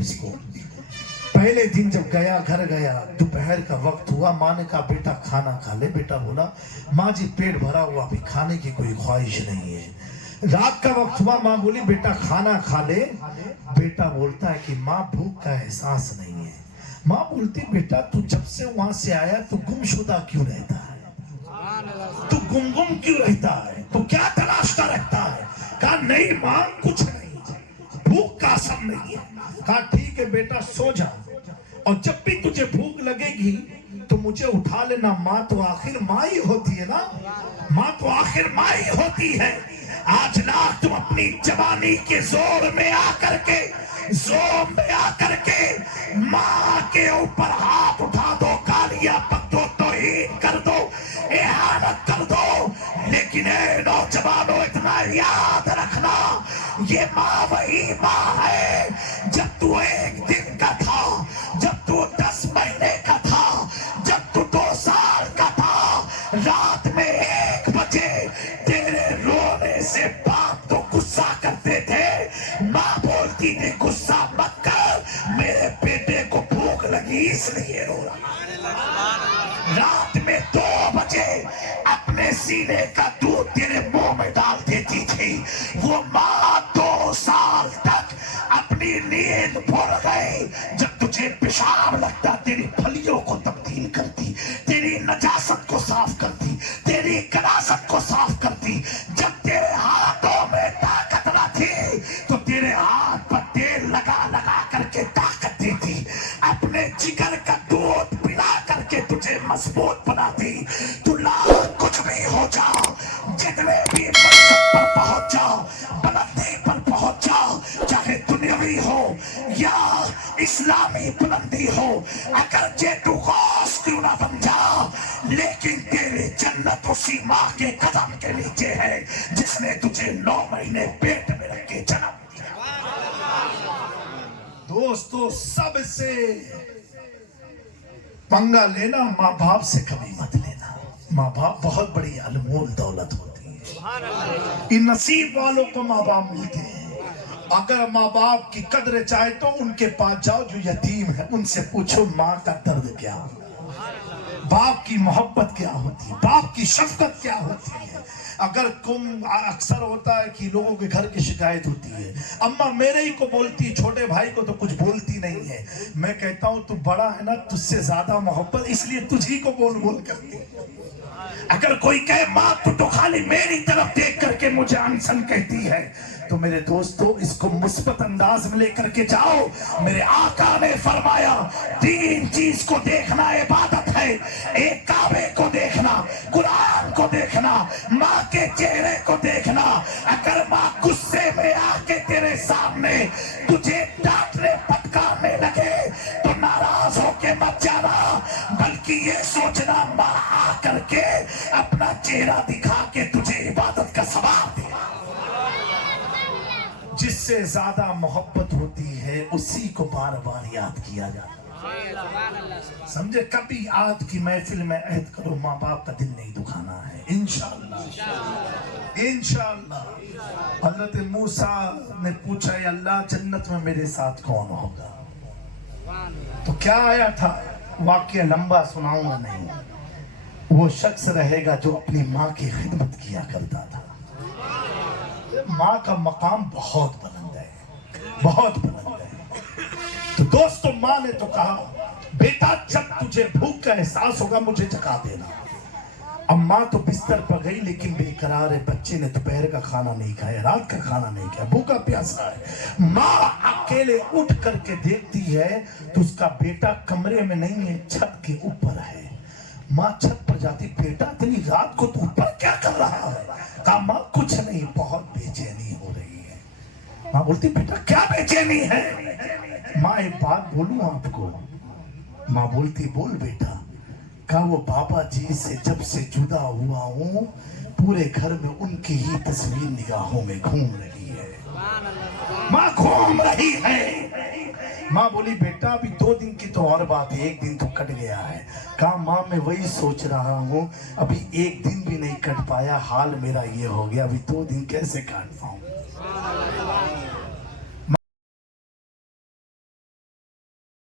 उसको। पहले दिन जब गया, घर गया, दोपहर का वक्त हुआ, माँ ने कहा बेटा खाना खा ले। बेटा बोला माँ जी पेट भरा हुआ, अभी खाने की कोई ख्वाहिश नहीं है। रात का वक्त हुआ, माँ बोली बेटा खाना खा ले। बेटा बोलता है कि माँ भूख का एहसास नहीं है। माँ बोलती बेटा तू जब से वहां से आया तो गुमशुदा क्यों रहता है, तू गुम क्यों रहता है, तू क्या तलाशता रहता है? कहा नहीं माँ कुछ नहीं, भूख का असर नहीं है। कहा ठीक है बेटा सो जा, और जब भी तुझे भूख लगेगी तो मुझे उठा लेना। माँ तो आखिर माँ ही होती है ना, माँ तो आखिर माँ ही होती है। आज ना तुम अपनी जवानी के जोर में आकर के, जोर में आकर के माँ के ऊपर हाथ उठा दो, गालियां पक दो, तौहीन कर दो, इहानत कर दो। लेकिन ए नौजवानों इतना याद रखना, ये माँ वही माँ है जब तू 1 दिन का था, जब तू 10 महीने का था, जब तू 2 साल का था। रात में 1 बजे तेरे रोने से बाप तो गुस्सा करते थे। माँ बोलती थी गुस्सा मत कर, मेरे बेटे को भूख लगी इसलिए रो रहा। रात में 2 बजे अपने सीने का दूध तेरे मुंह में डाल देती थी। वो माँ 2 साल तक अपनी नींद भूल गई। जब तुझे पेशाब लगता तेरी फलियों को तब्दील करती, तेरी नजासत को साफ करती, तेरी कनासत को साफ करती। जब तेरे हाथों में ताकत न थी तो तेरे हाथ पर तेल लगा लगा करके ताकत देती, अपने जिगर का दूध पिला करके तुझे मजबूत बनाती। तू लाख कुछ भी हो जाओ, जितने भी मकसद पर पहुंच जाओ, बुलंदी पर पहुंच जाओ, चाहे दुनियावी हो या इस्लामी बुलंदी हो, अगर जे तू गौस क्यों ना बन जाओ, लेकिन तेरी जन्नत उसी माँ के कदम के नीचे है जिसने तुझे 9 महीने पेट में रख के जन्म दिया। दोस्तों सबसे पंगा लेना, माँ बाप से कभी मत लेना। माँ बाप बहुत बड़ी अनमोल दौलत होती है। इन नसीब वालों को माँ बाप मिलते हैं। अगर माँ बाप की कदर चाहे तो उनके पास जाओ जो यतीम है, उनसे पूछो माँ का दर्द क्या, बाप की मोहब्बत क्या होती है, बाप की शफकत क्या होती है। अगर अक्सर होता है कि लोगों के घर की शिकायत होती है, अम्मा मेरे ही को बोलती है, छोटे भाई को तो कुछ बोलती नहीं है। मैं कहता हूं तू बड़ा है ना, तुझसे ज्यादा मोहब्बत इसलिए तुझी को बोल बोल करती। अगर कोई कहे माँ तो खाली मेरी तरफ देख करके मुझे अनसन कहती है, तो मेरे दोस्तों इसको मुस्बत अंदाज में लेकर के जाओ। मेरे आका ने फरमाया 3 चीज को देखना इबादत है। एक काबे को देखना, कुरान को देखना, माँ के चेहरे को देखना। अगर माँ गुस्से में आके तेरे सामने तुझे डांटने फटकारने लगे तो नाराज होके मत जाना, बल्कि ये सोचना माँ आकर के अपना चेहरा दिखा के तुझे इबादत का सवाब दे। जिससे ज्यादा मोहब्बत होती है उसी को बार बार याद किया जाता है। समझे? कभी आज की महफिल में ऐद करो माँ बाप का दिल नहीं दुखाना है, इंशाअल्लाह इंशाअल्लाह। हजरत मूसा ने पूछा या अल्लाह जन्नत में मेरे साथ कौन होगा, तो क्या आया था? वाकया लंबा सुनाऊंगा नहीं। वो शख्स रहेगा जो अपनी माँ की खिदमत किया करता था। माँ का मकाम बहुत बुलंद है, बहुत बुलंद है। तो दोस्तों माँ ने तो कहा बेटा जब तुझे भूख का एहसास होगा मुझे जगा देना। अब माँ तो बिस्तर पर गई लेकिन बेकरार है। बच्चे ने दोपहर का खाना नहीं खाया, रात का खाना नहीं खाया, भूखा प्यासा है। माँ अकेले उठ करके देखती है तो उसका बेटा कमरे में नहीं है, छत के ऊपर है। माँ छत पर जाती, बेटा इतनी रात को तू ऊपर क्या कर रहा है? कहा माँ कुछ नहीं, बहुत बेचैनी हो रही है। माँ बोलती बेटा क्या बेचैनी है? माँ एक बात बोलूं आपको? माँ बोलती बोल बेटा। कहा वो बाबा जी से जब से जुदा हुआ हूँ पूरे घर में उनकी ही तस्वीर निगाहों में घूम रही है। माँ घूम रही है। माँ बोली बेटा अभी 2 दिन की तो और बात है, 1 दिन तो कट गया है। कहा माँ मैं वही सोच रहा हूँ, अभी 1 दिन भी नहीं कट पाया, हाल मेरा ये हो गया, अभी 2 दिन कैसे काट पाऊँ?